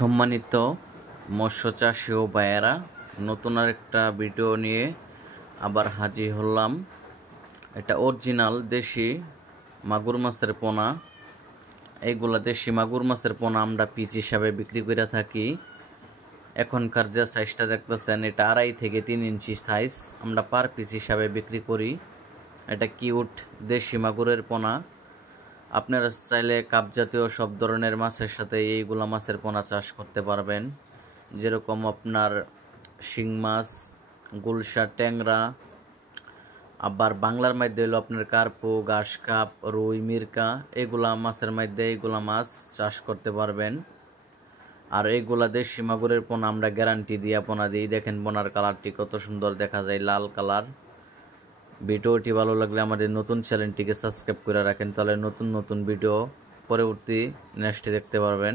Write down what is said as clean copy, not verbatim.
সম্মানিত মৎস্য চাষী ও ভাইয়েরা, নতুন আরেকটা ভিডিও নিয়ে আবার হাজির হলাম। এটা অরিজিনাল দেশি মাগুর মাছের পোনা। এইগুলা দেশি মাগুর মাছের পোনা আমরা পিস হিসাবে বিক্রি করে থাকি। এখনকার যে সাইজটা দেখতেছেন, এটা 2.5 থেকে 3 ইঞ্চি সাইজ আমরা পার পিস হিসাবে বিক্রি করি। এটা কিউট দেশি মাগুরের পোনা। আপনারা চাইলে কাপ জাতীয় সব ধরনের মাছের সাথে এইগুলা মাছের পোনা চাষ করতে পারবেন, যেরকম আপনার শিং মাছ, গুলশা, ট্যাংরা, আবার বাংলার মধ্যে হলো আপনার কার্পু, ঘাস কাপ, রুই, মিরকা, এগুলা মাছের মধ্যে এইগুলা মাছ চাষ করতে পারবেন। আর এইগুলা দেশি মাগুরের পোনা আমরা গ্যারান্টি দিয়া পোনা দিই। দেখেন পোনার কালারটি কত সুন্দর দেখা যায়, লাল কালার। ভিডিওটি ভালো লাগলে আমাদের নতুন চ্যানেলটিকে সাবস্ক্রাইব করে রাখেন, তাহলে নতুন নতুন ভিডিও পরবর্তী নেক্সটে দেখতে পারবেন।